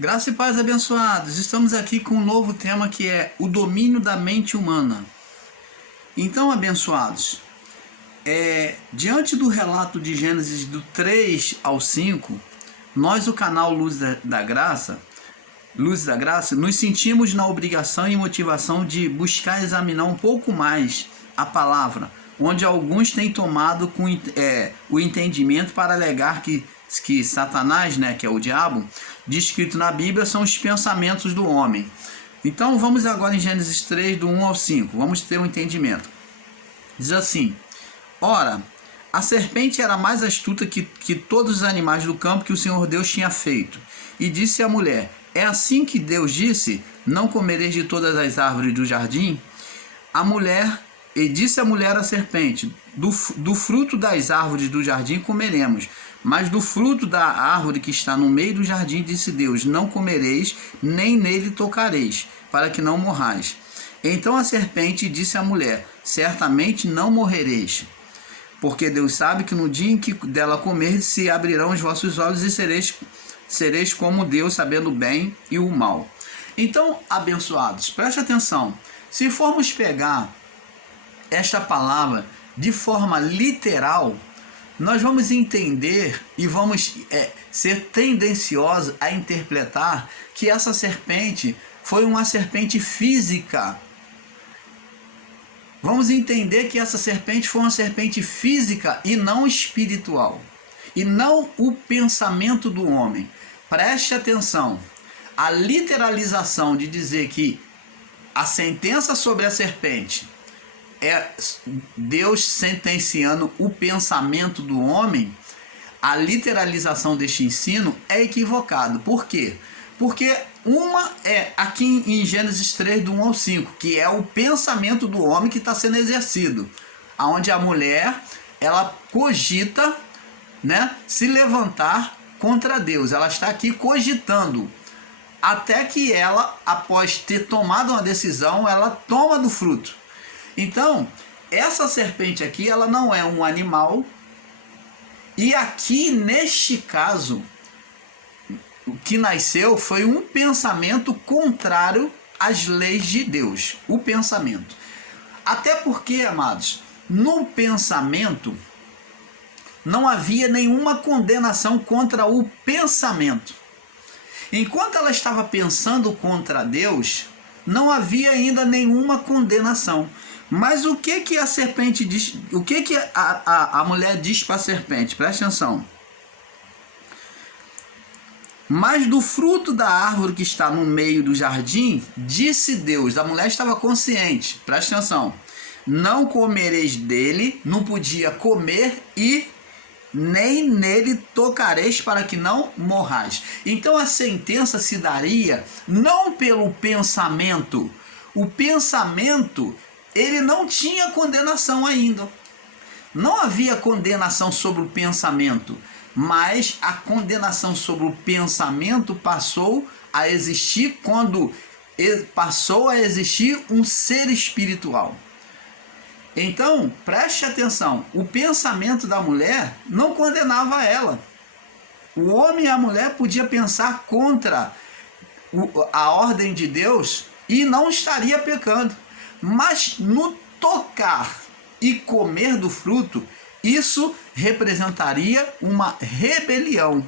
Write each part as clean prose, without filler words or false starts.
Graça e paz, abençoados. Estamos aqui com um novo tema que é o domínio da mente humana. Então, abençoados, diante do relato de Gênesis do 3 ao 5, nós, o canal Luz da Graça, nos sentimos na obrigação e motivação de buscar examinar um pouco mais a palavra, onde alguns têm tomado o entendimento para alegar que Satanás, que é o diabo, descrito na Bíblia, são os pensamentos do homem. Então vamos agora em Gênesis 3, do 1 ao 5, vamos ter um entendimento. Diz assim: ora, a serpente era mais astuta que todos os animais do campo que o Senhor Deus tinha feito, e disse à mulher: é assim que Deus disse, não comereis de todas as árvores do jardim? E disse a mulher à serpente: do fruto das árvores do jardim comeremos, mas do fruto da árvore que está no meio do jardim, disse Deus, não comereis, nem nele tocareis, para que não morrais. Então a serpente disse à mulher: certamente não morrereis, porque Deus sabe que no dia em que dela comerdes, se abrirão os vossos olhos e sereis como Deus, sabendo o bem e o mal. Então, abençoados, preste atenção. Se formos pegar esta palavra de forma literal, nós vamos entender e vamos ser tendenciosos a interpretar que essa serpente foi uma serpente física. Vamos entender que essa serpente foi uma serpente física e não espiritual, e não o pensamento do homem. Preste atenção, a literalização de dizer que a sentença sobre a serpente é Deus sentenciando o pensamento do homem, a literalização deste ensino é equivocado. Por quê? Porque uma é aqui em Gênesis 3, do 1 ao 5, que é o pensamento do homem que está sendo exercido, onde a mulher, ela cogita, se levantar contra Deus. Ela está aqui cogitando, até que ela, após ter tomado uma decisão, ela toma do fruto. Então, essa serpente aqui, ela não é um animal, e aqui, neste caso, o que nasceu foi um pensamento contrário às leis de Deus, o pensamento. Até porque, amados, no pensamento não havia nenhuma condenação contra o pensamento. Enquanto ela estava pensando contra Deus, não havia ainda nenhuma condenação. Mas o que a serpente diz? O que a mulher diz para a serpente? Presta atenção. Mas do fruto da árvore que está no meio do jardim, disse Deus. A mulher estava consciente. Presta atenção. Não comereis dele, não podia comer, e nem nele tocareis, para que não morrais. Então a sentença se daria não pelo pensamento. O pensamento, ele não tinha condenação ainda. Não havia condenação sobre o pensamento, mas a condenação sobre o pensamento passou a existir quando passou a existir um ser espiritual. Então, preste atenção, o pensamento da mulher não condenava ela. O homem e a mulher podiam pensar contra a ordem de Deus e não estaria pecando. Mas no tocar e comer do fruto, isso representaria uma rebelião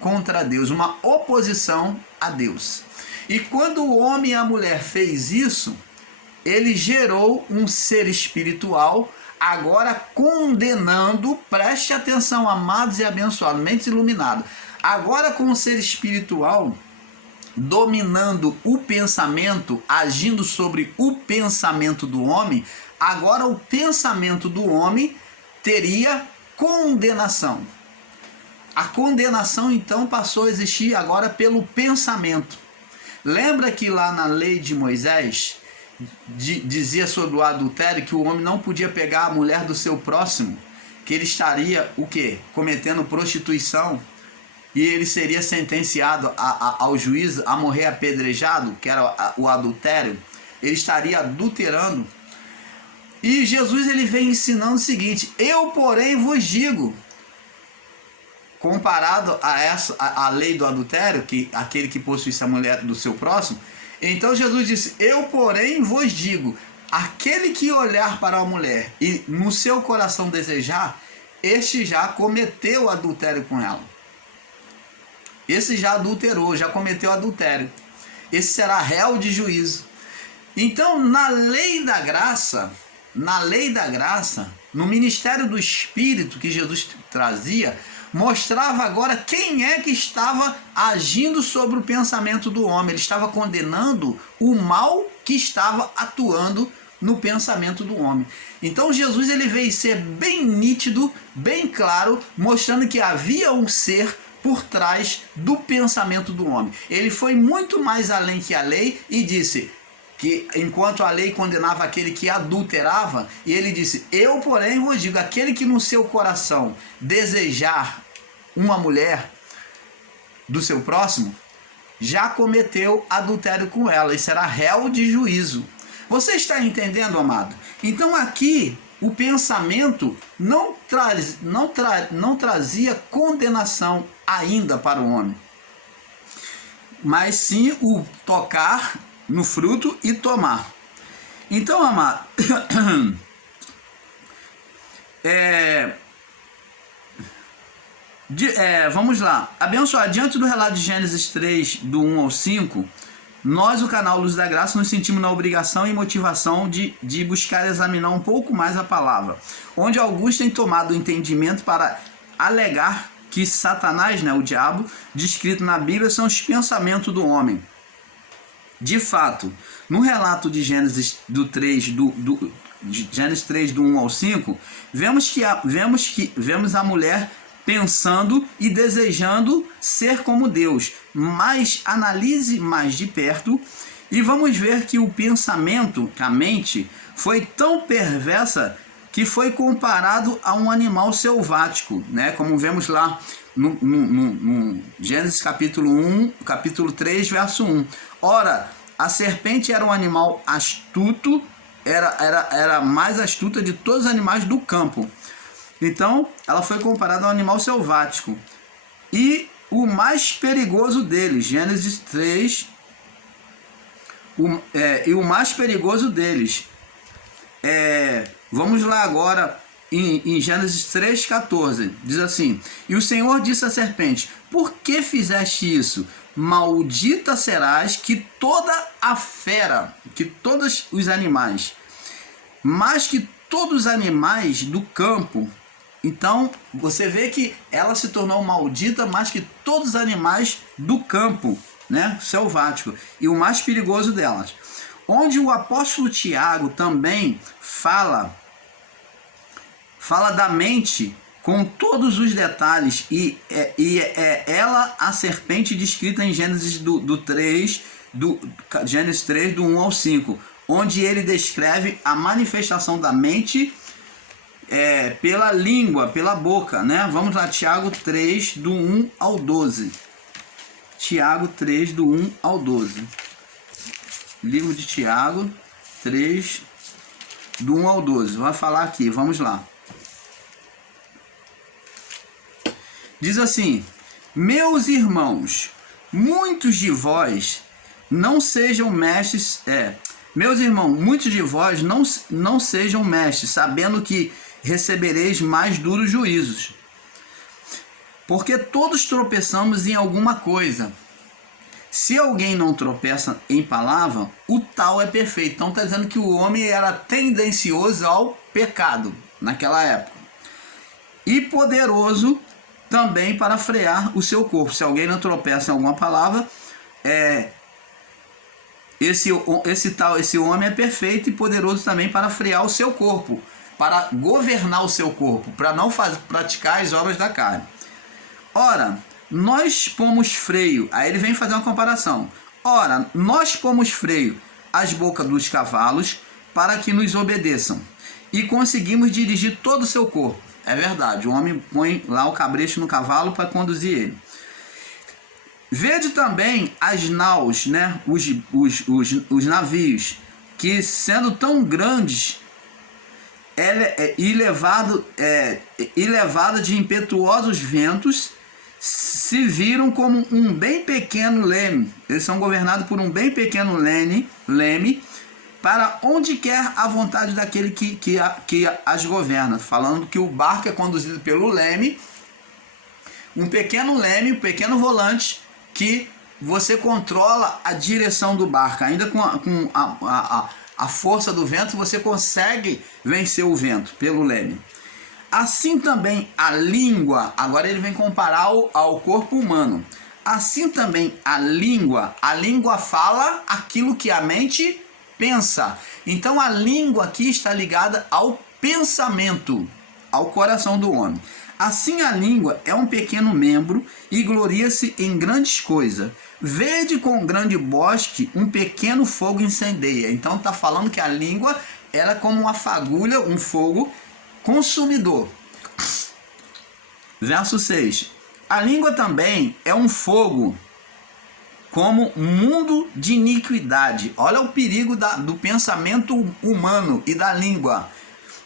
contra Deus, uma oposição a Deus. E quando o homem e a mulher fez isso, ele gerou um ser espiritual, agora condenando, preste atenção, amados e abençoados, mentes iluminadas, agora com o ser espiritual dominando o pensamento, agindo sobre o pensamento do homem, agora o pensamento do homem teria condenação. A condenação então passou a existir agora pelo pensamento. Lembra que lá na lei de Moisés dizia sobre o adultério que o homem não podia pegar a mulher do seu próximo, que ele estaria o quê? Cometendo prostituição, e ele seria sentenciado ao juiz a morrer apedrejado, que era o adultério. Ele estaria adulterando. E Jesus, ele vem ensinando o seguinte: eu, porém, vos digo, comparado a lei do adultério, que aquele que possuísse a mulher do seu próximo. Então Jesus disse: eu, porém, vos digo, aquele que olhar para a mulher e no seu coração desejar, este já cometeu adultério com ela. Esse já adulterou, já cometeu adultério. Esse será réu de juízo. Então, na lei da graça, no ministério do Espírito que Jesus trazia, mostrava agora quem é que estava agindo sobre o pensamento do homem. Ele estava condenando o mal que estava atuando no pensamento do homem. Então Jesus, ele veio ser bem nítido, bem claro, mostrando que havia um ser por trás do pensamento do homem. Ele foi muito mais além que a lei e disse que enquanto a lei condenava aquele que adulterava, e ele disse: eu, porém, vos digo, aquele que no seu coração desejar uma mulher do seu próximo, já cometeu adultério com ela e será réu de juízo. Você está entendendo, amado? Então aqui o pensamento não trazia condenação ainda para o homem, mas sim o tocar no fruto e tomar. Então, amado, vamos lá. Abençoado, diante do relato de Gênesis 3, do 1 ao 5, nós, o canal Luz da Graça, nos sentimos na obrigação e motivação de buscar examinar um pouco mais a palavra, onde alguns têm tomado o entendimento para alegar que Satanás, né, o diabo, descrito na Bíblia, são os pensamentos do homem. De fato, no relato de Gênesis Gênesis 3, do 1 ao 5, vemos a mulher pensando e desejando ser como Deus. Mas analise mais de perto e vamos ver que o pensamento, a mente, foi tão perversa que foi comparado a um animal selvático, né? Como vemos lá no Gênesis capítulo 3, verso 1. Ora, a serpente era um animal astuto, era mais astuta de todos os animais do campo. Então, ela foi comparada a um animal selvático. E o mais perigoso deles, Gênesis 3, e o mais perigoso deles, vamos lá agora em Gênesis 3,14, diz assim: e o Senhor disse à serpente: por que fizeste isso? Maldita serás que toda a fera, que todos os animais, mas que todos os animais do campo. Então, você vê que ela se tornou maldita mais que todos os animais do campo, né, selvático, e o mais perigoso delas. Onde o apóstolo Tiago também fala da mente com todos os detalhes, e ela, a serpente, descrita em Gênesis Gênesis 3, do 1 ao 5, onde ele descreve a manifestação da mente pela língua, pela boca, né? Vamos lá, Tiago 3, do 1 ao 12. Tiago 3, do 1 ao 12. Livro de Tiago 3, do 1 ao 12. Vai falar aqui, vamos lá. Diz assim: meus irmãos, muitos de vós não sejam mestres... Meus irmãos, muitos de vós não sejam mestres, sabendo que recebereis mais duros juízos. Porque todos tropeçamos em alguma coisa. Se alguém não tropeça em palavra, o tal é perfeito. Então está dizendo que o homem era tendencioso ao pecado naquela época. E poderoso também para frear o seu corpo. Se alguém não tropeça em alguma palavra, esse homem é perfeito e poderoso também para frear o seu corpo, para governar o seu corpo, para não praticar as obras da carne. Ora, nós pomos freio, aí ele vem fazer uma comparação. Ora, nós pomos freio às bocas dos cavalos para que nos obedeçam, e conseguimos dirigir todo o seu corpo. É verdade, o homem põe lá o cabresto no cavalo para conduzir ele. Vede também as naus, né? os navios, que sendo tão grandes, e levado de impetuosos ventos, se viram como um bem pequeno leme. Eles são governados por um bem pequeno leme para onde quer a vontade daquele que as governa. Falando que o barco é conduzido pelo leme, um pequeno volante que você controla a direção do barco. Ainda com a força do vento, você consegue vencer o vento pelo leme. Assim também a língua, agora ele vem comparar ao corpo humano. Assim também a língua fala aquilo que a mente pensa. Então a língua aqui está ligada ao pensamento, ao coração do homem. Assim a língua é um pequeno membro e gloria-se em grandes coisas. Vede com um grande bosque, um pequeno fogo incendeia. Então está falando que a língua ela é como uma fagulha, um fogo consumidor. Verso 6. A língua também é um fogo como mundo de iniquidade. Olha o perigo do pensamento humano e da língua,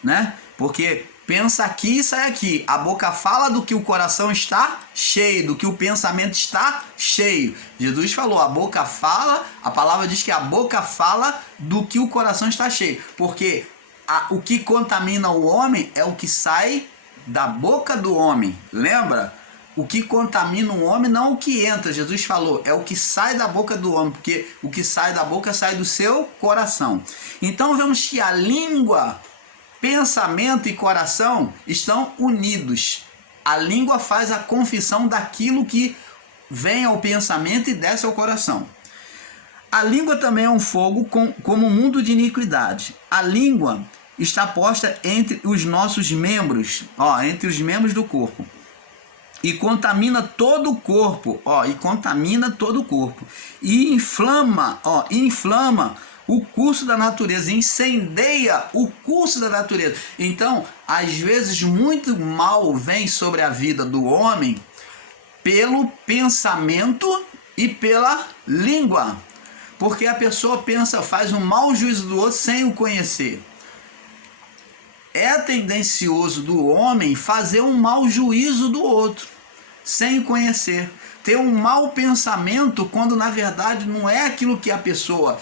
né? Porque pensa aqui e sai aqui. A boca fala do que o coração está cheio, do que o pensamento está cheio. Jesus falou, a boca fala, a palavra diz que a boca fala do que o coração está cheio. Porque o que contamina o homem é o que sai da boca do homem. Lembra? O que contamina o homem não é o que entra. Jesus falou, é o que sai da boca do homem, porque o que sai da boca sai do seu coração. Então vemos que a língua, pensamento e coração estão unidos. A língua faz a confissão daquilo que vem ao pensamento e desce ao coração. A língua também é um fogo como um mundo de iniquidade. A língua está posta entre os nossos membros, entre os membros do corpo. E contamina todo o corpo, e inflama o curso da natureza, incendeia o curso da natureza. Então, às vezes, muito mal vem sobre a vida do homem pelo pensamento e pela língua, porque a pessoa faz um mau juízo do outro sem o conhecer. É tendencioso do homem fazer um mau juízo do outro, sem conhecer. Ter um mau pensamento quando na verdade não é aquilo que a pessoa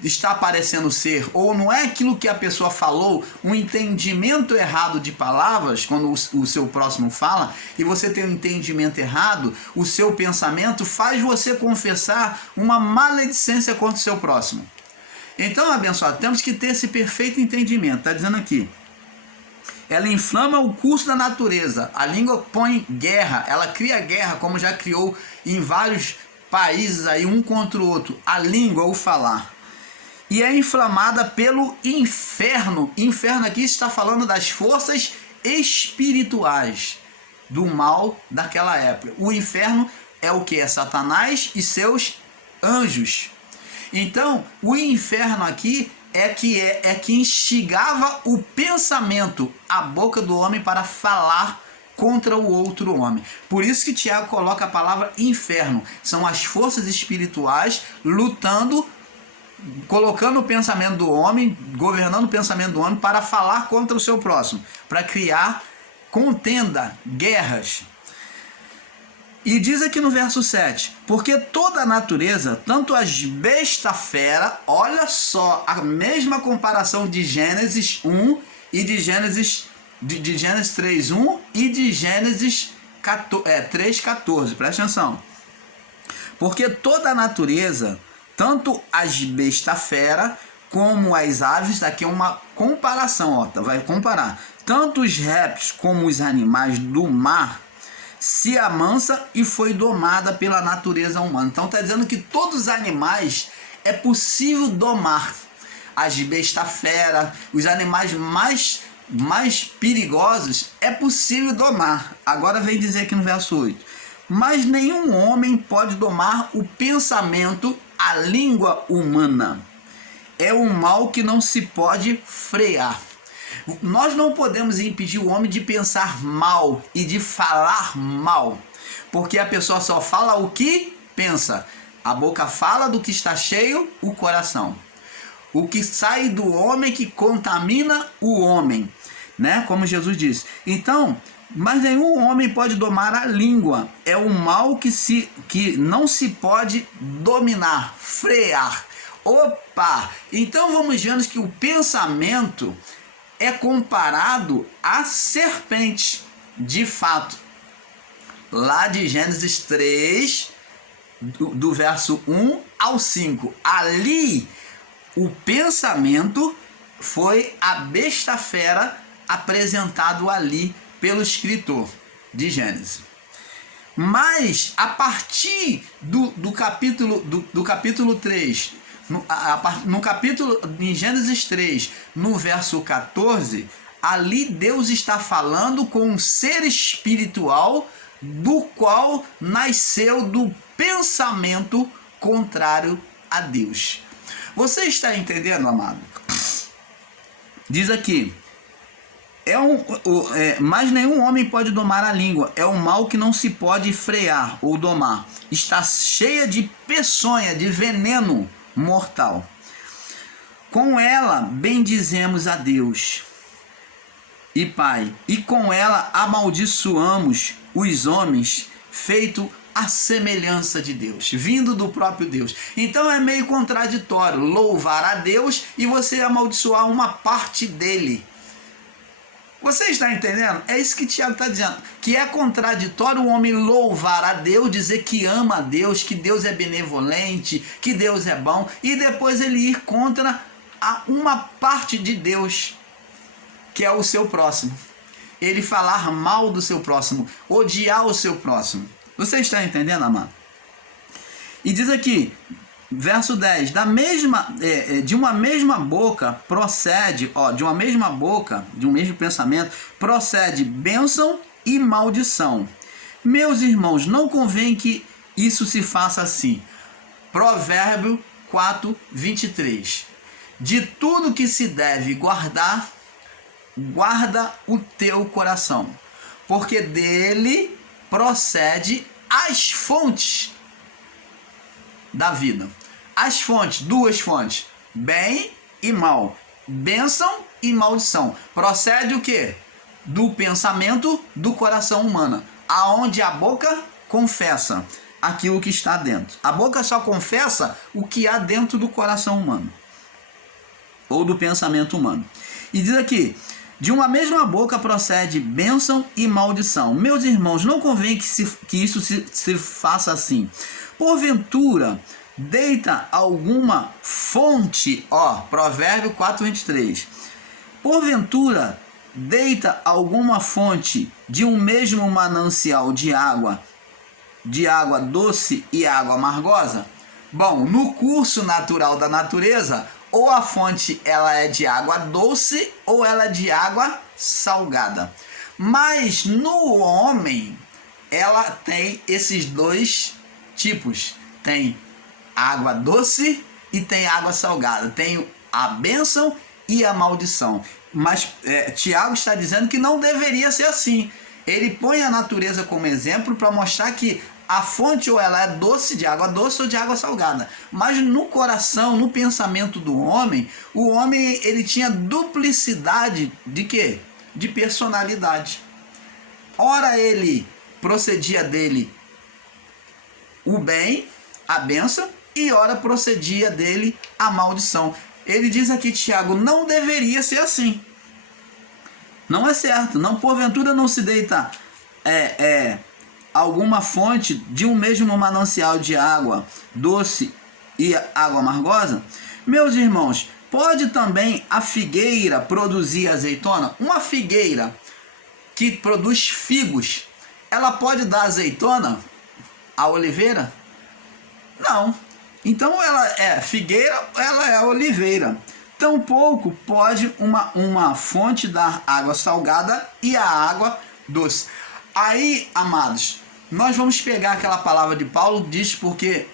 está parecendo ser, ou não é aquilo que a pessoa falou, um entendimento errado de palavras, quando o seu próximo fala, e você tem um entendimento errado, o seu pensamento faz você confessar uma maledicência contra o seu próximo. Então, abençoado, temos que ter esse perfeito entendimento. Está dizendo aqui, ela inflama o curso da natureza. A língua põe guerra, ela cria guerra, como já criou em vários países aí, um contra o outro. A língua, o falar. E é inflamada pelo inferno. Inferno aqui está falando das forças espirituais do mal daquela época. O inferno é o que? É Satanás e seus anjos. Então, o inferno aqui é que instigava o pensamento, a boca do homem para falar contra o outro homem. Por isso que Tiago coloca a palavra inferno. São as forças espirituais lutando, colocando o pensamento do homem, governando o pensamento do homem para falar contra o seu próximo, para criar contenda, guerras. E diz aqui no verso 7, porque toda a natureza, tanto as bestas fera, olha só, a mesma comparação de Gênesis 1 e de Gênesis 3:1 e de Gênesis 3:14, presta atenção. Porque toda a natureza, tanto as bestas fera como as aves, daqui é uma comparação, vai comparar, tanto os répteis como os animais do mar, se amansa e foi domada pela natureza humana. Então está dizendo que todos os animais é possível domar. As bestas fera, os animais mais perigosos, é possível domar. Agora vem dizer aqui no verso 8. Mas nenhum homem pode domar o pensamento, a língua humana. É um mal que não se pode frear. Nós não podemos impedir o homem de pensar mal e de falar mal, porque a pessoa só fala o que pensa. A boca fala do que está cheio, o coração. O que sai do homem que contamina o homem, né? Como Jesus disse. Então, Mas nenhum homem pode domar a língua. É um mal que não se pode dominar, frear. Opa! Então vamos vendo que o pensamento é comparado à serpente, de fato. Lá de Gênesis 3, do verso 1 ao 5. Ali, o pensamento foi a besta fera apresentado ali pelo escritor de Gênesis. Mas a partir do capítulo 3, no capítulo em Gênesis 3, no verso 14, ali Deus está falando com um ser espiritual do qual nasceu do pensamento contrário a Deus. Você está entendendo, amado? Diz aqui: mas nenhum homem pode domar a língua. É um mal que não se pode frear ou domar. Está cheia de peçonha, de veneno mortal. Com ela bendizemos a Deus e Pai, e com ela amaldiçoamos os homens, feito a semelhança de Deus, vindo do próprio Deus. Então é meio contraditório louvar a Deus e você amaldiçoar uma parte dele. Você está entendendo? É isso que Tiago está dizendo, que é contraditório o homem louvar a Deus, dizer que ama a Deus, que Deus é benevolente, que Deus é bom, e depois ele ir contra uma parte de Deus, que é o seu próximo. Ele falar mal do seu próximo, odiar o seu próximo. Você está entendendo, amado? E diz aqui, verso 10, de uma mesma boca procede, de uma mesma boca, de um mesmo pensamento, procede bênção e maldição. Meus irmãos, não convém que isso se faça assim. Provérbio 4, 23. De tudo que se deve guardar, guarda o teu coração, porque dele procede as fontes da vida. As fontes, duas fontes, bem e mal, bênção e maldição. Procede o quê? Do pensamento do coração humano, aonde a boca confessa aquilo que está dentro. A boca só confessa o que há dentro do coração humano, ou do pensamento humano. E diz aqui: de uma mesma boca procede bênção e maldição. Meus irmãos, não convém que isso se faça assim. Porventura, deita alguma fonte, Provérbio 4, 23. Porventura, deita alguma fonte de um mesmo manancial de água doce e água amargosa? Bom, no curso natural da natureza, ou a fonte ela é de água doce ou ela é de água salgada. Mas no homem ela tem esses dois tipos. Tem água doce e tem água salgada. Tem a bênção e a maldição. Mas Tiago está dizendo que não deveria ser assim. Ele põe a natureza como exemplo para mostrar que a fonte ou ela é doce, de água doce, ou de água salgada. Mas no coração, no pensamento do homem, o homem ele tinha duplicidade de quê? De personalidade. Ora ele procedia dele o bem, a bênção, e ora procedia dele a maldição. Ele diz aqui, Tiago, não deveria ser assim. Não é certo. Não, porventura não se deita alguma fonte de um mesmo manancial de água doce e água amargosa? Meus irmãos, pode também a figueira produzir azeitona? Uma figueira que produz figos, ela pode dar azeitona à oliveira? Não. Então ela é figueira, ela é oliveira. Tampouco pode uma fonte dar água salgada e a água doce. Aí, amados, nós vamos pegar aquela palavra de Paulo, porque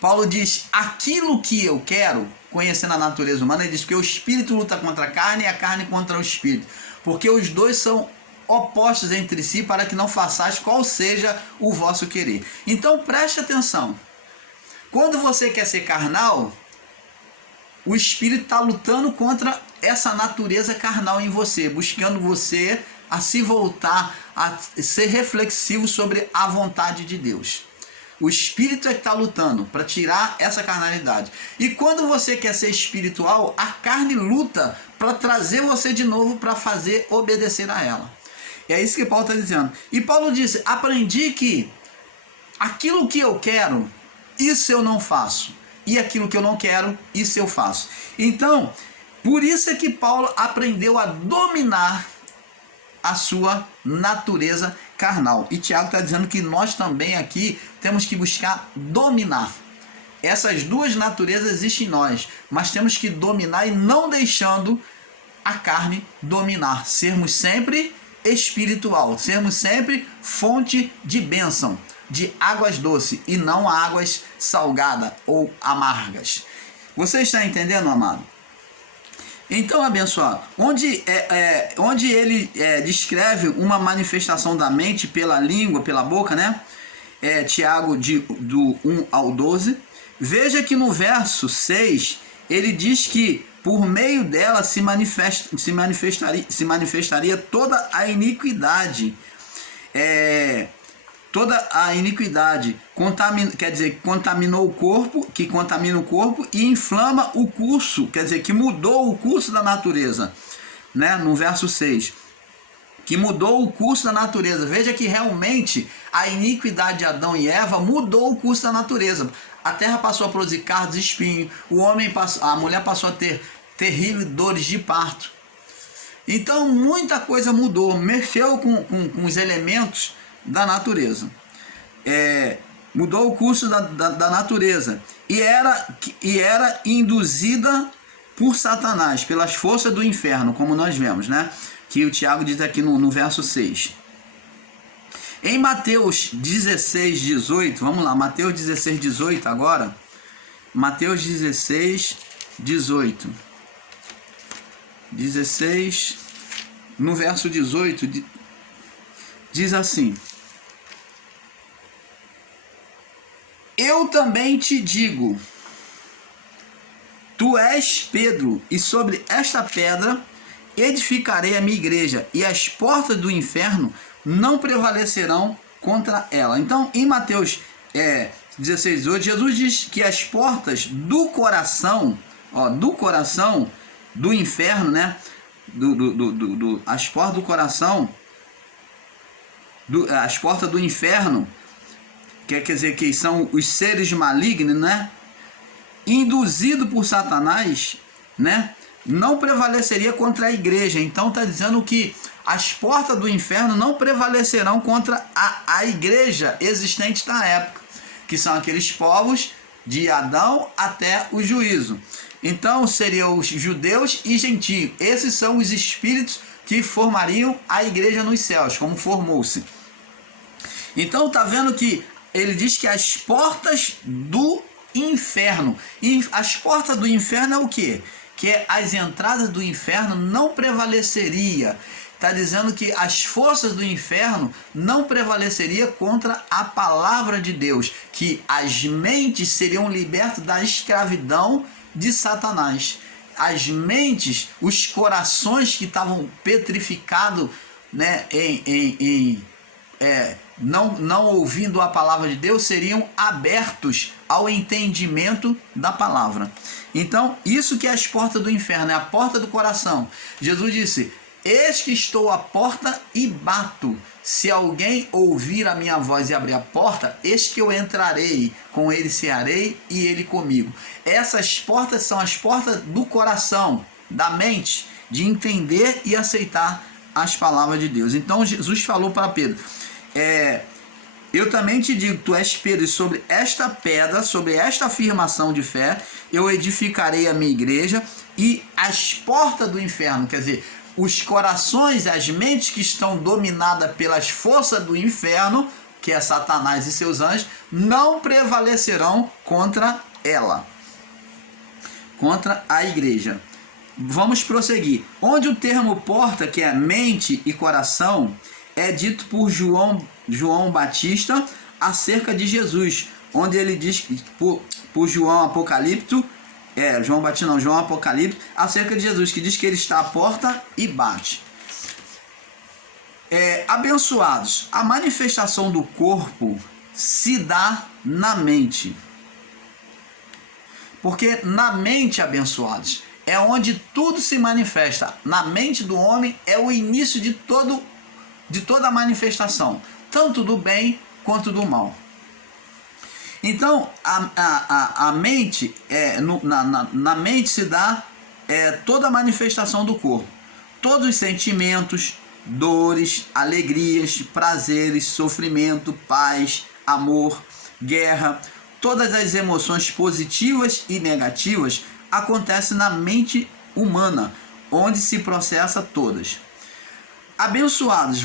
Paulo diz, aquilo que eu quero, conhecendo a natureza humana, ele diz que o espírito luta contra a carne e a carne contra o espírito, porque os dois são opostos entre si, para que não façais qual seja o vosso querer. Então preste atenção, quando você quer ser carnal, o espírito está lutando contra essa natureza carnal em você, buscando você a se voltar, a ser reflexivo sobre a vontade de Deus. O espírito é que está lutando para tirar essa carnalidade. E quando você quer ser espiritual, a carne luta para trazer você de novo para fazer obedecer a ela. E é isso que Paulo está dizendo. E Paulo disse: aprendi que aquilo que eu quero, isso eu não faço. E aquilo que eu não quero, isso eu faço. Então, por isso é que Paulo aprendeu a dominar a sua natureza carnal. E Tiago está dizendo que nós também aqui temos que buscar dominar. Essas duas naturezas existem em nós, mas temos que dominar e não deixando a carne dominar. Sermos sempre espiritual, sermos sempre fonte de bênção, de águas doces e não águas salgadas ou amargas. Você está entendendo, amado? Então, abençoado, onde ele descreve uma manifestação da mente pela língua, pela boca, né? Tiago, do 1 ao 12. Veja que no verso 6, ele diz que por meio dela se manifestaria toda a iniquidade. Toda a iniquidade contaminou o corpo, que contamina o corpo e inflama o curso, quer dizer, que mudou o curso da natureza, né? No verso 6, que mudou o curso da natureza. Veja que realmente a iniquidade de Adão e Eva mudou o curso da natureza. A terra passou a produzir cardos e espinhos, a mulher passou a ter terríveis dores de parto. Então muita coisa mudou, mexeu com os elementos da natureza, mudou o curso da natureza e era induzida por Satanás, pelas forças do inferno, como nós vemos, né? Que o Tiago diz aqui no verso 6. Em Mateus 16, 18, vamos lá, Mateus 16, 18 agora. Mateus 16, 18. 16, no verso 18, diz assim: eu também te digo, tu és Pedro, e sobre esta pedra edificarei a minha igreja, e as portas do inferno não prevalecerão contra ela. Então, em Mateus 16, 18, Jesus diz que as portas do coração, do inferno, né? As portas do coração, as portas do inferno, quer dizer que são os seres malignos, né? Induzido por Satanás, né? Não prevaleceria contra a igreja. Então está dizendo que as portas do inferno não prevalecerão contra a igreja existente na época, que são aqueles povos de Adão até o juízo. Então seriam os judeus e gentios. Esses são os espíritos que formariam a igreja nos céus, como formou-se. Então está vendo que ele diz que as portas do inferno. E as portas do inferno é o quê? Que as entradas do inferno não prevaleceria. Está dizendo que as forças do inferno não prevaleceria contra a palavra de Deus, que as mentes seriam libertas da escravidão de Satanás. As mentes, os corações que estavam petrificados, né, não ouvindo a palavra de Deus, seriam abertos ao entendimento da palavra. Então, isso que é as portas do inferno, é a porta do coração. Jesus disse: eis que estou à porta e bato. Se alguém ouvir a minha voz e abrir a porta, eis que eu entrarei, com ele cearei e ele comigo. Essas portas são as portas do coração, da mente, de entender e aceitar as palavras de Deus. Então Jesus falou para Pedro: eu também te digo, tu és Pedro, e sobre esta pedra, sobre esta afirmação de fé, eu edificarei a minha igreja, e as portas do inferno, quer dizer, os corações, as mentes que estão dominadas pelas forças do inferno, que é Satanás e seus anjos, não prevalecerão contra ela, contra a igreja. Vamos prosseguir. Onde o termo porta, que é mente e coração, é dito por João Batista acerca de Jesus, onde ele diz, por João Apocalipto, João Apocalipto, acerca de Jesus, que diz que ele está à porta e bate. Abençoados, a manifestação do corpo se dá na mente. Porque na mente, abençoados, é onde tudo se manifesta. Na mente do homem é o início de toda a manifestação, tanto do bem quanto do mal. Então, a mente, na mente se dá toda a manifestação do corpo. Todos os sentimentos, dores, alegrias, prazeres, sofrimento, paz, amor, guerra, todas as emoções positivas e negativas acontecem na mente humana, onde se processa todas. Abençoados,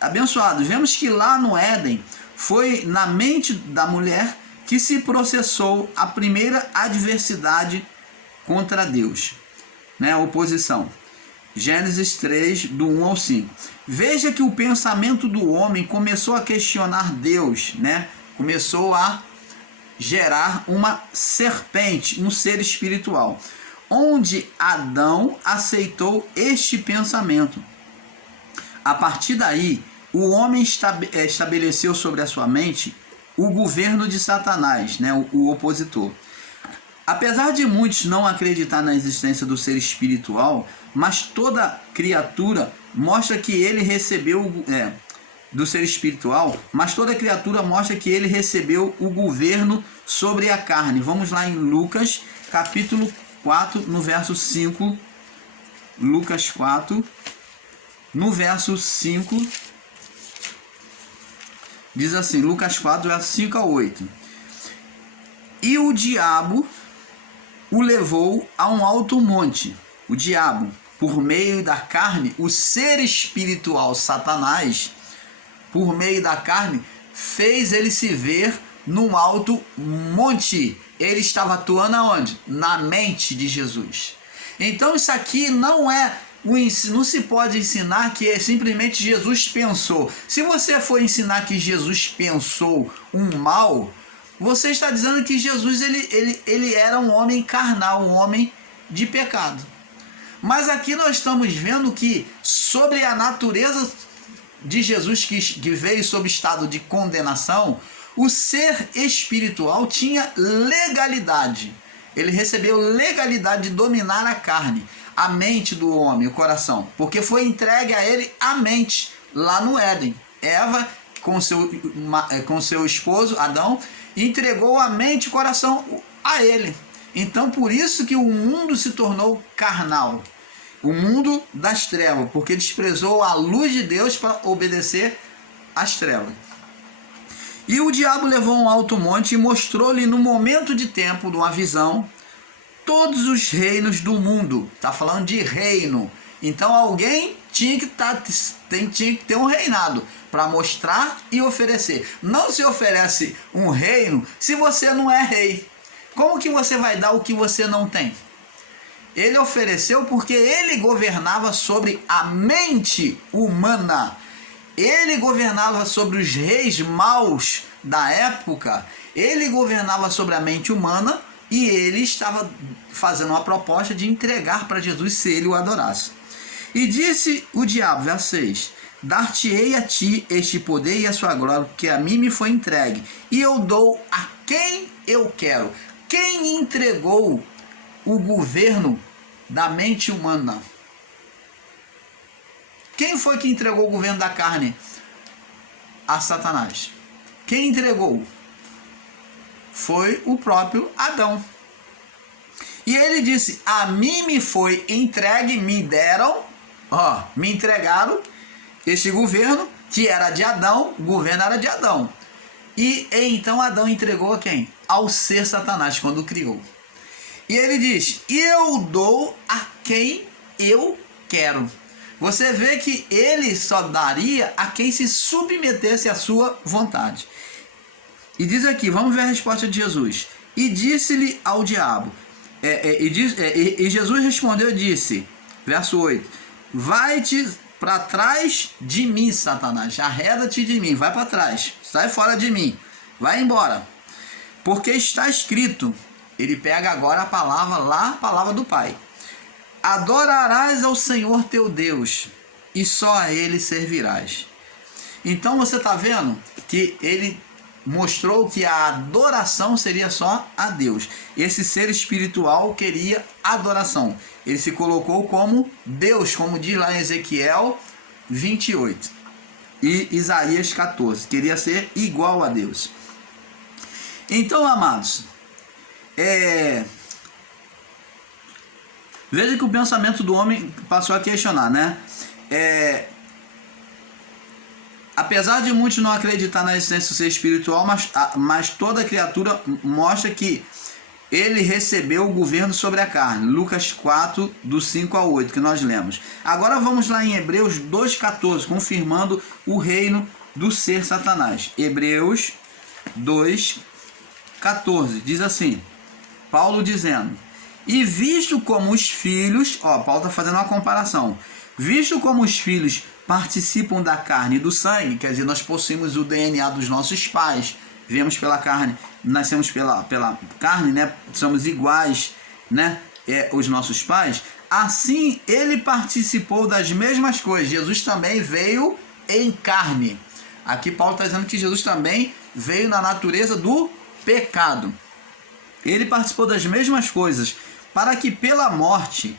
abençoados, vemos que lá no Éden foi na mente da mulher que se processou a primeira adversidade contra Deus, né? Oposição. Gênesis 3, do 1 ao 5. Veja que o pensamento do homem começou a questionar Deus, né? Começou a gerar uma serpente, um ser espiritual, onde Adão aceitou este pensamento. A partir daí, o homem estabeleceu sobre a sua mente o governo de Satanás, né? O opositor. Apesar de muitos não acreditar na existência do ser espiritual, mas toda criatura mostra que ele recebeu do ser espiritual, mas toda criatura mostra que ele recebeu o governo sobre a carne. Vamos lá em Lucas, capítulo 4, no verso 5. Lucas 4, no verso 5. Diz assim, Lucas 4, verso 5 a 8. E o diabo o levou a um alto monte. O diabo, por meio da carne, o ser espiritual Satanás, por meio da carne, fez ele se ver num alto monte. Ele estava atuando aonde? Na mente de Jesus. Então isso aqui não se pode ensinar que simplesmente Jesus pensou. Se você for ensinar que Jesus pensou um mal, você está dizendo que Jesus ele era um homem carnal, um homem de pecado. Mas aqui nós estamos vendo que sobre a natureza de Jesus que veio sob estado de condenação, o ser espiritual tinha legalidade. Ele recebeu legalidade de dominar a carne, a mente do homem, o coração, porque foi entregue a ele a mente lá no Éden. Eva, com seu esposo Adão, entregou a mente e o coração a ele. Então por isso que o mundo se tornou carnal, o mundo das trevas, porque desprezou a luz de Deus para obedecer às trevas. E o diabo levou a um alto monte e mostrou-lhe no momento de tempo, de uma visão, todos os reinos do mundo. Está falando de reino. Então alguém tinha que ter um reinado para mostrar e oferecer. Não se oferece um reino se você não é rei. Como que você vai dar o que você não tem? Ele ofereceu porque ele governava sobre a mente humana. Ele governava sobre os reis maus da época. Ele governava sobre a mente humana e ele estava fazendo uma proposta de entregar para Jesus se ele o adorasse. E disse o diabo, verso 6, dar-te-ei a ti este poder e a sua glória, porque a mim me foi entregue, e eu dou a quem eu quero. Quem entregou o governo da mente humana? Quem foi que entregou o governo da carne a Satanás? Quem entregou? Foi o próprio Adão. E ele disse, a mim me foi entregue, me entregaram este governo, que era de Adão, o governo era de Adão. E então Adão entregou a quem? Ao ser Satanás, quando o criou. E ele diz, eu dou a quem eu quero. Você vê que ele só daria a quem se submetesse à sua vontade. E diz aqui, vamos ver a resposta de Jesus. E disse-lhe ao diabo, e Jesus respondeu e disse, verso 8, vai-te para trás de mim, Satanás, arreda-te de mim, vai para trás, sai fora de mim, vai embora, porque está escrito. Ele pega agora a palavra lá, a palavra do Pai. Adorarás ao Senhor teu Deus, e só a ele servirás. Então você está vendo que ele mostrou que a adoração seria só a Deus. Esse ser espiritual queria adoração. Ele se colocou como Deus, como diz lá em Ezequiel 28 e Isaías 14. Queria ser igual a Deus. Então, amados, veja que o pensamento do homem passou a questionar, né? Apesar de muitos não acreditar na existência do ser espiritual, mas toda criatura mostra que ele recebeu o governo sobre a carne. Lucas 4, do 5 ao 8, que nós lemos. Agora vamos lá em Hebreus 2,14, confirmando o reino do ser Satanás. Hebreus 2,14, diz assim, Paulo dizendo, e visto como os filhos, Paulo está fazendo uma comparação, visto como os filhos participam da carne e do sangue, quer dizer, nós possuímos o DNA dos nossos pais, viemos pela carne, nascemos pela carne, né? Somos iguais, né? Os nossos pais, assim ele participou das mesmas coisas. Jesus também veio em carne. Aqui Paulo está dizendo que Jesus também veio na natureza do pecado. Ele participou das mesmas coisas, para que pela morte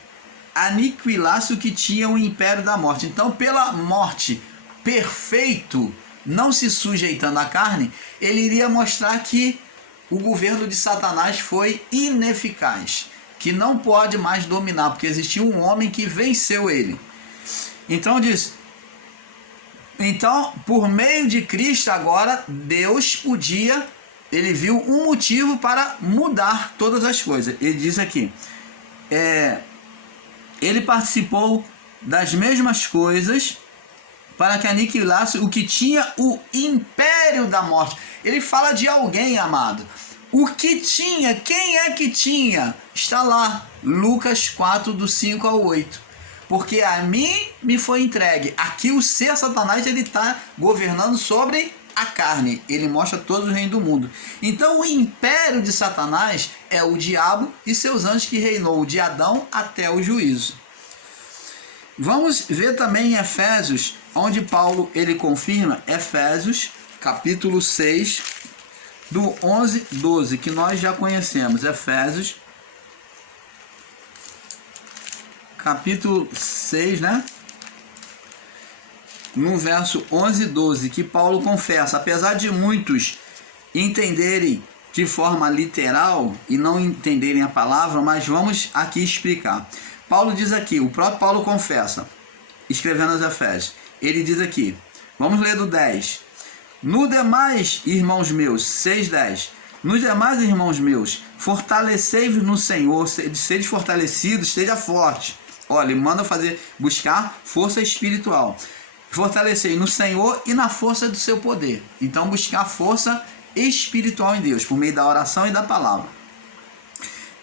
aniquilasse o que tinha o império da morte. Então, pela morte perfeito, não se sujeitando à carne, ele iria mostrar que o governo de Satanás foi ineficaz, que não pode mais dominar, porque existia um homem que venceu ele. Então diz, por meio de Cristo agora, Deus podia, ele viu um motivo para mudar todas as coisas. Ele diz aqui, ele participou das mesmas coisas para que aniquilasse o que tinha o império da morte. Ele fala de alguém, amado. O que tinha, quem é que tinha? Está lá, Lucas 4, do 5 ao 8. Porque a mim me foi entregue. Aqui o ser Satanás, ele está governando sobre a carne. Ele mostra todo o reino do mundo. Então o império de Satanás é o diabo e seus anjos, que reinou de Adão até o juízo. Vamos ver também em Efésios, onde Paulo ele confirma, Efésios capítulo 6, do 11, 12, que nós já conhecemos. Efésios capítulo 6, né? No verso 11 e 12, que Paulo confessa, apesar de muitos entenderem de forma literal e não entenderem a palavra, mas vamos aqui explicar. Paulo diz aqui, o próprio Paulo confessa, escrevendo aos Efésios, ele diz aqui, vamos ler do 10. No demais, irmãos meus, 6:10, nos demais, irmãos meus, fortalecei-vos no Senhor, sede fortalecidos, esteja forte. Olha, ele manda buscar força espiritual. Fortalecei no Senhor e na força do seu poder. Então, buscar força espiritual em Deus, por meio da oração e da palavra.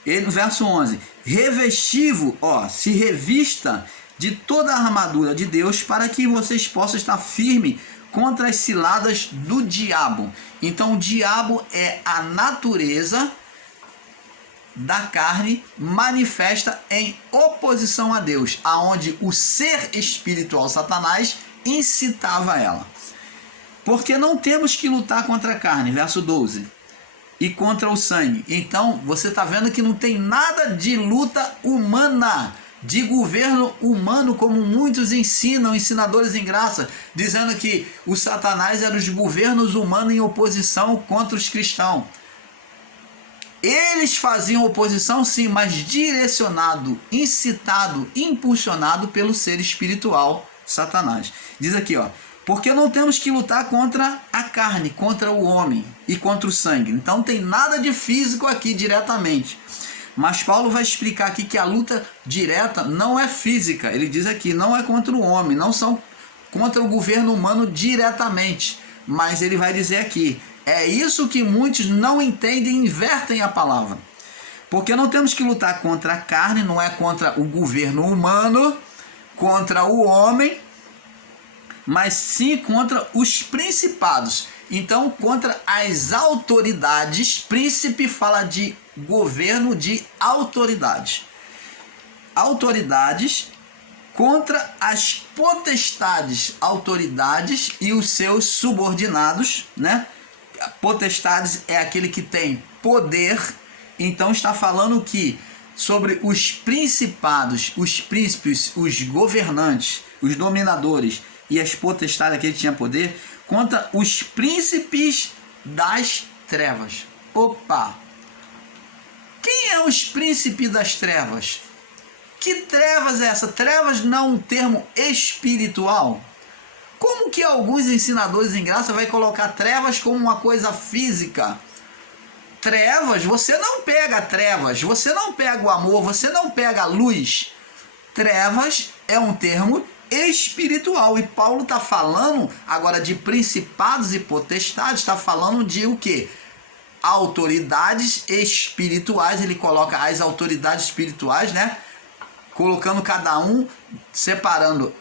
E no verso 11, revestivo, se revista de toda a armadura de Deus, para que vocês possam estar firmes contra as ciladas do diabo. Então, o diabo é a natureza da carne manifesta em oposição a Deus, aonde o ser espiritual Satanás incitava ela. Porque não temos que lutar contra a carne, verso 12, e contra o sangue. Então, você está vendo que não tem nada de luta humana, de governo humano, como muitos ensinam, ensinadores em graça, dizendo que o Satanás era os governos humanos em oposição contra os cristãos. Eles faziam oposição, sim, mas direcionado, incitado, impulsionado pelo ser espiritual Satanás. Diz aqui, porque não temos que lutar contra a carne, contra o homem e contra o sangue. Então não tem nada de físico aqui diretamente. Mas Paulo vai explicar aqui que a luta direta não é física. Ele diz aqui, não é contra o homem, não são contra o governo humano diretamente. Mas ele vai dizer aqui, é isso que muitos não entendem e invertem a palavra. Porque não temos que lutar contra a carne, não é contra o governo humano, contra o homem, mas sim contra os principados. Então, contra as autoridades. Príncipe fala de governo, de autoridades. Autoridades contra as potestades, autoridades e os seus subordinados, né? Potestades é aquele que tem poder. Então está falando que sobre os principados, os príncipes, os governantes, os dominadores e as potestades, aquele que tinha poder, contra os príncipes das trevas. Opa! Quem é os príncipes das trevas? Que trevas é essa? Trevas não é um termo espiritual? Como que alguns ensinadores em graça vai colocar trevas como uma coisa física? Trevas, você não pega trevas, você não pega o amor, você não pega a luz. Trevas é um termo espiritual. E Paulo está falando agora de principados e potestades, está falando de o quê? Autoridades espirituais. Ele coloca as autoridades espirituais, né? Colocando cada um, separando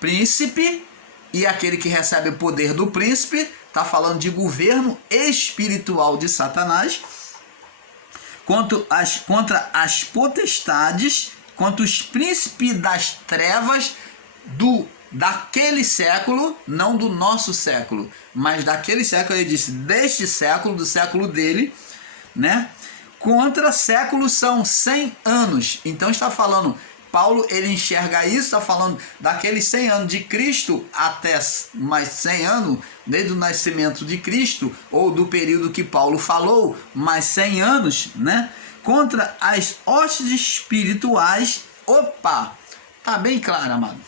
príncipe e aquele que recebe o poder do príncipe. Está falando de governo espiritual de Satanás contra as potestades, contra os príncipes das trevas daquele século, não do nosso século, mas daquele século. Ele disse deste século, do século dele, né? Contra século são 100 anos. Então está falando, Paulo, ele enxerga isso, está falando daqueles 100 anos de Cristo até mais 100 anos, desde o nascimento de Cristo, ou do período que Paulo falou, mais 100 anos, né? Contra as hostes espirituais. Opa! Tá bem claro, amado.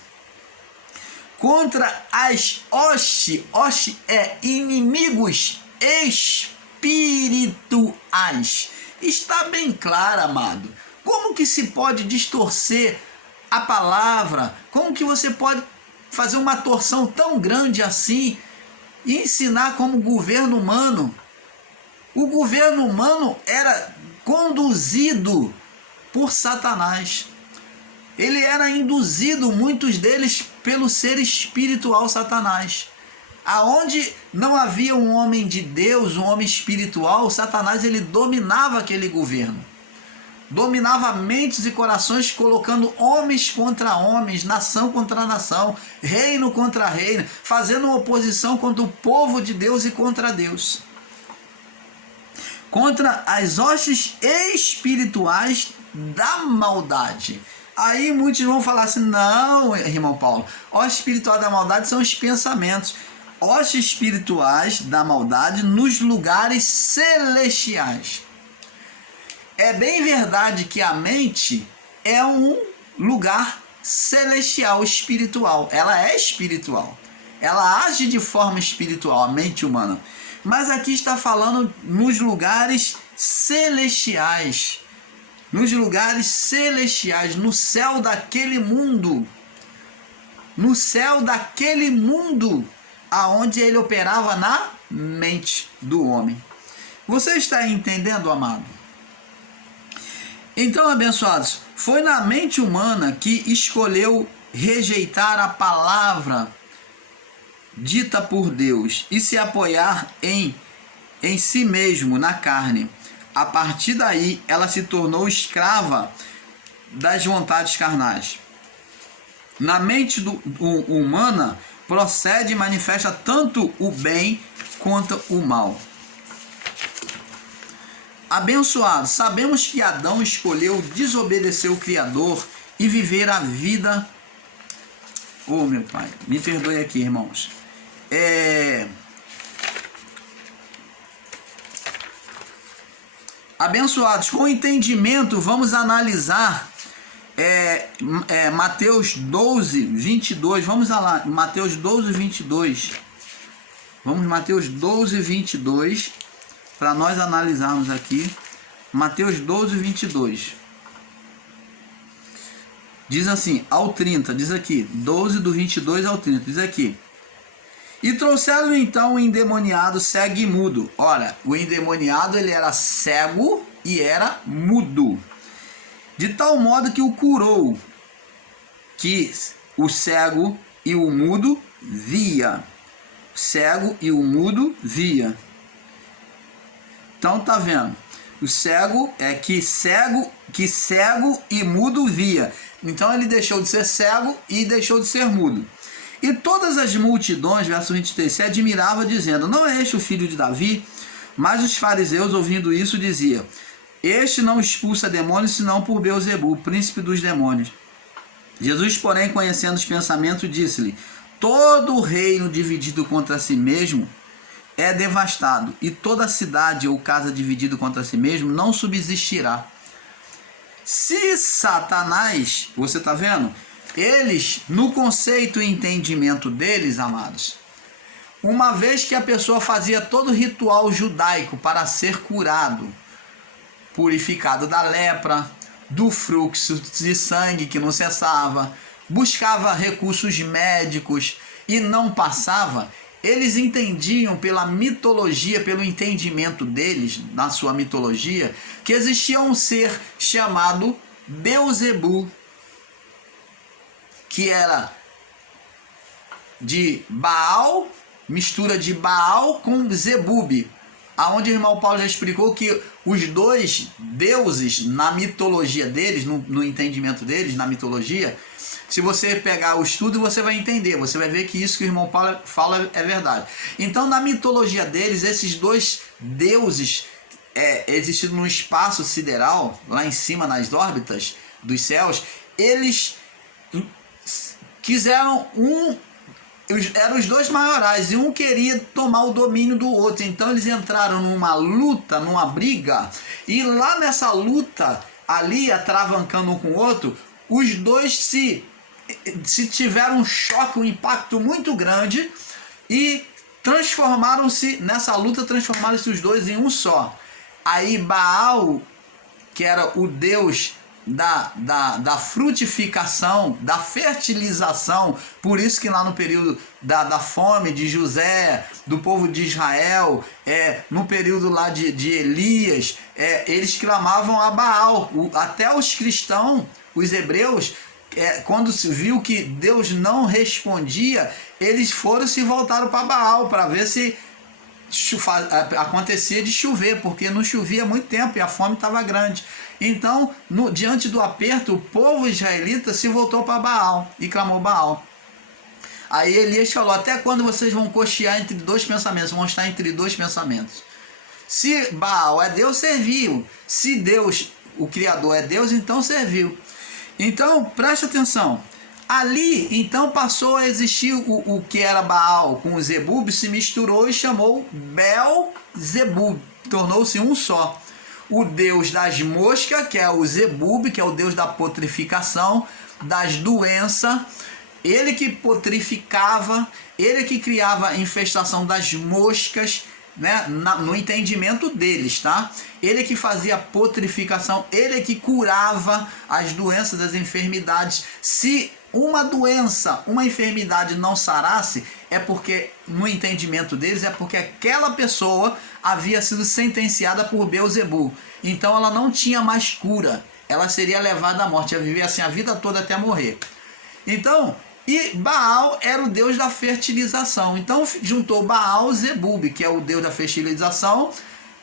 Contra as hostes é inimigos espirituais. Está bem claro, amado. Como que se pode distorcer a palavra? Como que você pode fazer uma torção tão grande assim e ensinar como governo humano? O governo humano era conduzido por Satanás. Ele era induzido, muitos deles, pelo ser espiritual Satanás. Aonde não havia um homem de Deus, um homem espiritual, Satanás ele dominava aquele governo. Dominava mentes e corações, colocando homens contra homens, nação contra nação, reino contra reino, fazendo uma oposição contra o povo de Deus e contra Deus. Contra as hostes espirituais da maldade. Aí muitos vão falar assim, não, irmão Paulo, hostes espirituais da maldade são os pensamentos. Hostes espirituais da maldade nos lugares celestiais. É bem verdade que a mente é um lugar celestial, espiritual. Ela é espiritual. Ela age de forma espiritual, a mente humana. Mas aqui está falando nos lugares celestiais. Nos lugares celestiais, no céu daquele mundo. No céu daquele mundo, aonde ele operava na mente do homem. Você está entendendo, amado? Então, abençoados, foi na mente humana que escolheu rejeitar a palavra dita por Deus e se apoiar em si mesmo, na carne. A partir daí, ela se tornou escrava das vontades carnais. Na mente humana, procede e manifesta tanto o bem quanto o mal. Abençoado, sabemos que Adão escolheu desobedecer o Criador e viver a vida... Oh, meu Pai, me perdoe aqui, irmãos. Abençoados, com entendimento, vamos analisar Mateus 12, 22. Vamos lá, Mateus 12, 22. Vamos, Mateus 12, 22. Para nós analisarmos aqui, Mateus 12, 22. Diz assim, ao 30, diz aqui, 12 do 22 ao 30, diz aqui. E trouxeram então o endemoniado cego e mudo. Ora, o endemoniado ele era cego e era mudo. De tal modo que o curou, que o cego e o mudo via. Cego e o mudo via. Então tá vendo? O cego é que cego e mudo via. Então ele deixou de ser cego e deixou de ser mudo. E todas as multidões, verso 23, se admirava dizendo: não é este o filho de Davi? Mas os fariseus, ouvindo isso, diziam: este não expulsa demônios, senão por Beelzebu, príncipe dos demônios. Jesus, porém, conhecendo os pensamentos, disse-lhe: todo reino dividido contra si mesmo é devastado, e toda cidade ou casa dividida contra si mesmo não subsistirá. Se Satanás, você está vendo? Eles, no conceito e entendimento deles, amados, uma vez que a pessoa fazia todo o ritual judaico para ser curado, purificado da lepra, do fluxo de sangue que não cessava, buscava recursos médicos e não passava, eles entendiam pela mitologia, pelo entendimento deles, na sua mitologia, que existia um ser chamado Beelzebu, que era de Baal, mistura de Baal com Zebub, aonde o irmão Paulo já explicou que os dois deuses, na mitologia deles, no entendimento deles, na mitologia, se você pegar o estudo, você vai entender, você vai ver que isso que o irmão Paulo fala é verdade. Então, na mitologia deles, esses dois deuses existindo no espaço sideral, lá em cima, nas órbitas dos céus, eles quiseram eram os dois maiorais, e um queria tomar o domínio do outro. Então eles entraram numa luta, numa briga, e lá nessa luta, ali atravancando um com o outro, os dois se tiveram um choque, um impacto muito grande, e transformaram-se, nessa luta, transformaram-se os dois em um só. Aí Baal, que era o deus da frutificação, da fertilização, por isso que lá no período da fome de José, do povo de Israel, no período lá de Elias, eles clamavam a Baal. Até os cristãos, os hebreus, quando se viu que Deus não respondia, eles se voltaram para Baal, para ver se acontecia de chover, porque não chovia há muito tempo e a fome estava grande. Então, diante do aperto, o povo israelita se voltou para Baal e clamou Baal. Aí Elias falou: até quando vocês vão cochear entre dois pensamentos? Vão estar entre dois pensamentos. Se Baal é Deus, serviu. Se Deus, o Criador, é Deus, então serviu. Então, preste atenção. Ali, então, passou a existir o que era Baal com o Zebub, se misturou e chamou Beelzebub. Tornou-se um só. O deus das moscas, que é o Zebub, que é o deus da putrificação, das doenças, ele que putrificava, ele que criava a infestação das moscas, né, no entendimento deles, tá? Ele que fazia putrificação, ele que curava as doenças, as enfermidades. Se uma doença, uma enfermidade não sarasse, é porque, no entendimento deles, é porque aquela pessoa havia sido sentenciada por Beelzebu. Então ela não tinha mais cura, ela seria levada à morte, ia viver assim a vida toda até morrer. Então, e Baal era o deus da fertilização. Então juntou Baal Zebub, que é o deus da fertilização,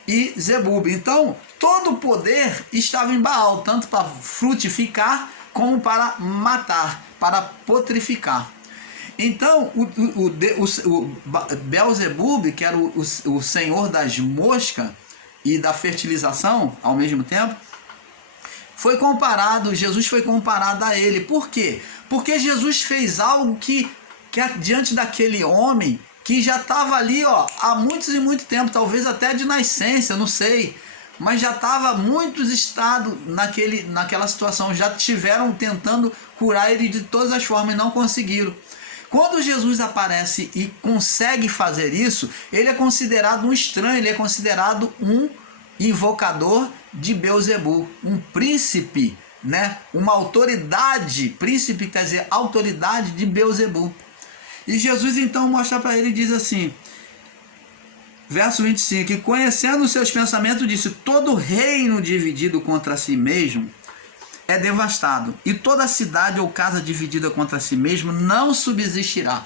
e Zebub. Então todo o poder estava em Baal, tanto para frutificar como para matar, para putrificar. Então o Beelzebub, que era o senhor das moscas e da fertilização ao mesmo tempo, foi comparado, Jesus foi comparado a ele. Por quê? Porque Jesus fez algo que diante daquele homem que já estava ali, há muitos e muito tempo, talvez até de nascença, não sei, mas já estava muitos estados naquela situação, já estiveram tentando curar ele de todas as formas e não conseguiram. Quando Jesus aparece e consegue fazer isso, ele é considerado um estranho, ele é considerado um invocador de Beelzebu, um príncipe, né? Uma autoridade, príncipe quer dizer autoridade de Beelzebu. E Jesus então mostra para ele e diz assim, verso 25, que conhecendo os seus pensamentos disse: todo reino dividido contra si mesmo é devastado, e toda cidade ou casa dividida contra si mesmo não subsistirá.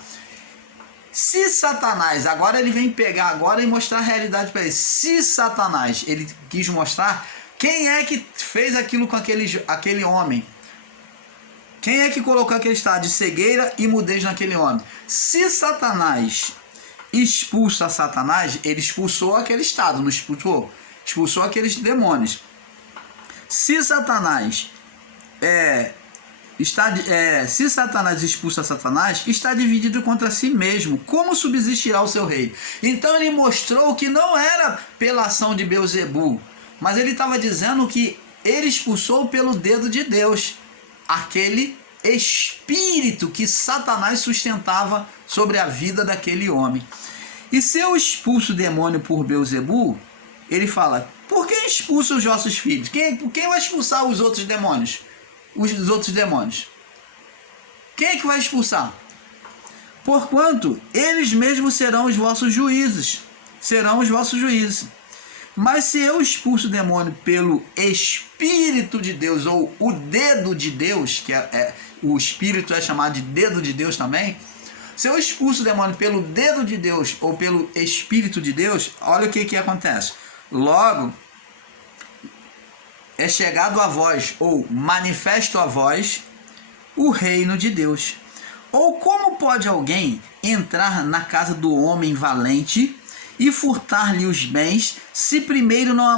Se Satanás, agora ele vem pegar agora e mostrar a realidade para ele. Se Satanás, ele quis mostrar quem é que fez aquilo com aquele homem. Quem é que colocou aquele estado de cegueira e mudez naquele homem? Se Satanás expulsa Satanás, ele expulsou aquele estado, não expulsou? Expulsou aqueles demônios. Se Satanás se Satanás expulsa Satanás, está dividido contra si mesmo. Como subsistirá o seu rei? Então ele mostrou que não era pela ação de Beelzebu, mas ele estava dizendo que ele expulsou pelo dedo de Deus, aquele espírito que Satanás sustentava sobre a vida daquele homem. E se eu expulso o demônio por Beelzebu, ele fala, por que expulsa os vossos filhos? Quem vai expulsar os outros demônios? Os outros demônios. Quem é que vai expulsar? Porquanto eles mesmos serão os vossos juízes. Serão os vossos juízes. Mas se eu expulso o demônio pelo Espírito de Deus, ou o dedo de Deus, que o Espírito é chamado de dedo de Deus também, se eu expulso o demônio pelo dedo de Deus, ou pelo Espírito de Deus, olha o que acontece. Logo, é chegado a vós, ou manifesto a vós, o reino de Deus. Ou como pode alguém entrar na casa do homem valente e furtar-lhe os bens, se primeiro não